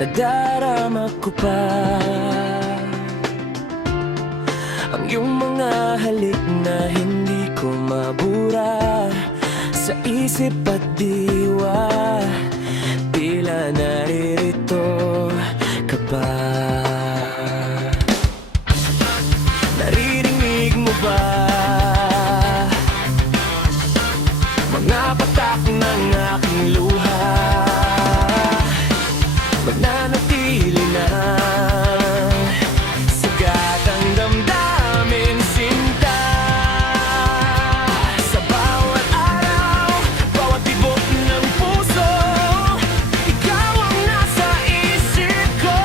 nadarama ko pa ang iyong mga halik na hindi ko mabura sa isip at diwa. Tila naririto ka pa. Naririnig mo ba mga patak ng aking luha? Mananatili na sagat ang damdamin, sinta. Sa bawat araw, bawat tibok ng puso, ikaw ang nasa isip ko.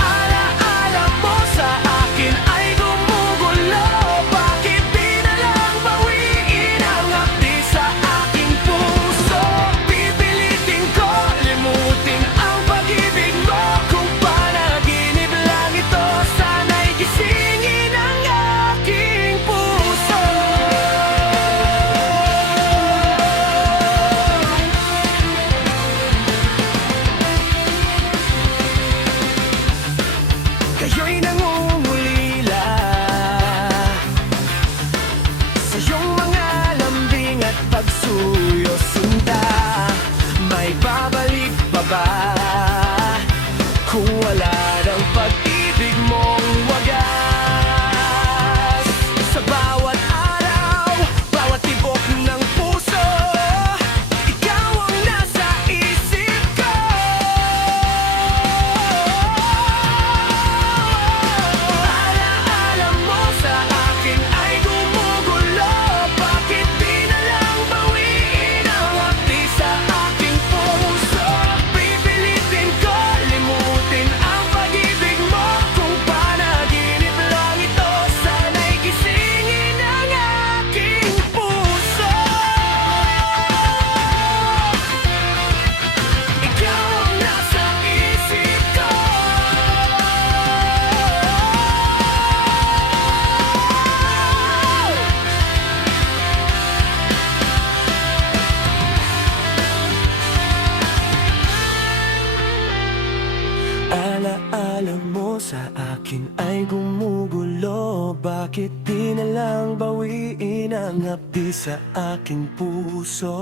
Alaala mo sa akin ay gumugulo. Bakit di na lang bawiin ang hapdi sa aking puso? Pipilitin ko limutin ang pag-ibig mo. Kung panaginip lang ito, sana'y gisingin ang aking puso. Kayo'y nangungulila sa iyong mga lambing at pagsuyo, sinta. May babalik pa ba kung wala ng pag-ibig mong wagas? Sa bawat araw, bawat tibok ng puso, ikaw ang nasa isip ko. Alaala mo sa akin ay gumugulo. Bakit di na lang bawiin ang hapdi sa aking puso? Pipilitin ko limutin ang pag-ibig mo. Kung panaginip lang ito, sana'y gisingin ang aking puso. Ikaw ang nasa isip ko. Alaala mo sa akin ay gumugulo. Bakit di na lang bawiin ang hapdi sa aking puso?